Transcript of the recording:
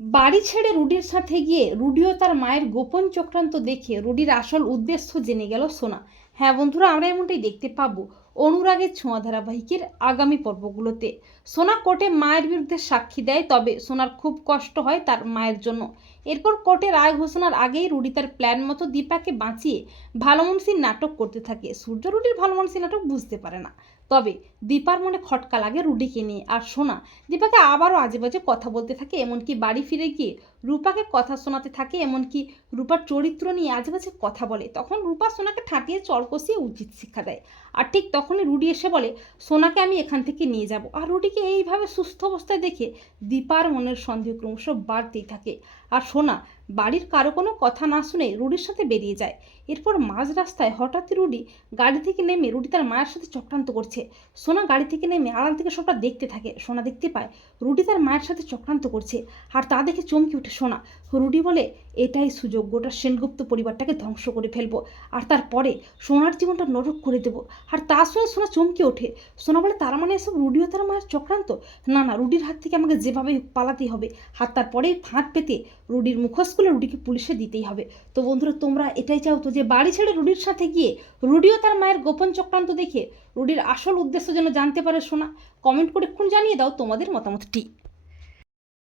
বাড়ি ছেড়ে রুডির সাথে গিয়ে রুডিও তার মায়ের গোপন চক্রান্ত দেখে রুডির আসল উদ্দেশ্য জেনে গেল সোনা। হ্যাঁ বন্ধুরা, আমরা এমনটাই দেখতে পাবো অনুরাগের ছোঁয়া ধারাবাহিকের আগামী পর্বগুলোতে। সোনা কোর্টে মায়ের বিরুদ্ধে সাক্ষী দেয়, তবে সোনার খুব কষ্ট হয় তার মায়ের জন্য। এরপর কোর্টে রায় ঘোষণার আগেই রুডি তার প্ল্যান মতো দীপাকে বাঁচিয়ে ভালো মানুষের নাটক করতে থাকে। সূর্য রুডির ভালো মানুষের নাটক বুঝতে পারে না। তবে দীপার মনে খটকা লাগে রুডিকে নিয়ে। আর সোনা, দীপাকে আবারও আজে বাজে কথা বলতে থাকে, এমনকি বাড়ি ফিরে গিয়ে রূপাকে কথা শোনাতে থাকে, এমনকি রূপার চরিত্র নিয়ে আজে বাজে কথা বলে। তখন রূপা সোনাকে ঠাটিয়ে চর কষিয়ে উচিত শিক্ষা দেয়। আর ঠিক তখনই রুডি এসে বলে, সোনাকে আমি এখান থেকে নিয়ে যাব। আর রুডিকে এইভাবে সুস্থ অবস্থায় দেখে দীপার মনের সন্দেহ ক্রমশ বাড়তেই থাকে। আর সোনা, বাড়ির কারও কোনো কথা না শুনে রুডির সাথে বেরিয়ে যায়। এরপর মাঝ রাস্তায় হঠাৎই রুডি গাড়ি থেকে নেমে, রুডি তার মায়ের সাথে চক্রান্ত করছে। সোনা গাড়ি থেকে নেমে আড়াল থেকে সবটা দেখতে থাকে। সোনা দেখতে পায়, রুডি তার মায়ের সাথে চক্রান্ত করছে। আর তা দেখে চমকে ওঠে সোনা রুডি বলে, এটাই সুযোগ, গোটা সেনগুপ্ত পরিবারটাকে ধ্বংস করে ফেলব। আর তারপরে সোনার জীবনটা নরক করে দেবো। আর তা শুনে সোনা চমকে ওঠে। সোনা বলে, তার মানে এসব রুডিও, তার মায়ের চক্রান্ত? না না, রুডির হাত থেকে আমাকে যেভাবে পালাতেই হবে। আর তারপরেই ফাঁদ পেতে রুডির মুখোশ খুলে রুডিকে পুলিশে দিতেই হবে। তো বন্ধুরা, তোমরা এটাই চাও তো যে, বাড়ি ছেড়ে রুডির সাথে গিয়ে রুডিও তার মায়ের গোপন চক্রান্ত দেখে রুডির আসল উদ্দেশ্য যেন জানতে পারে শোনা কমেন্ট করে এক্ষুনি জানিয়ে দাও তোমাদের মতামতটি।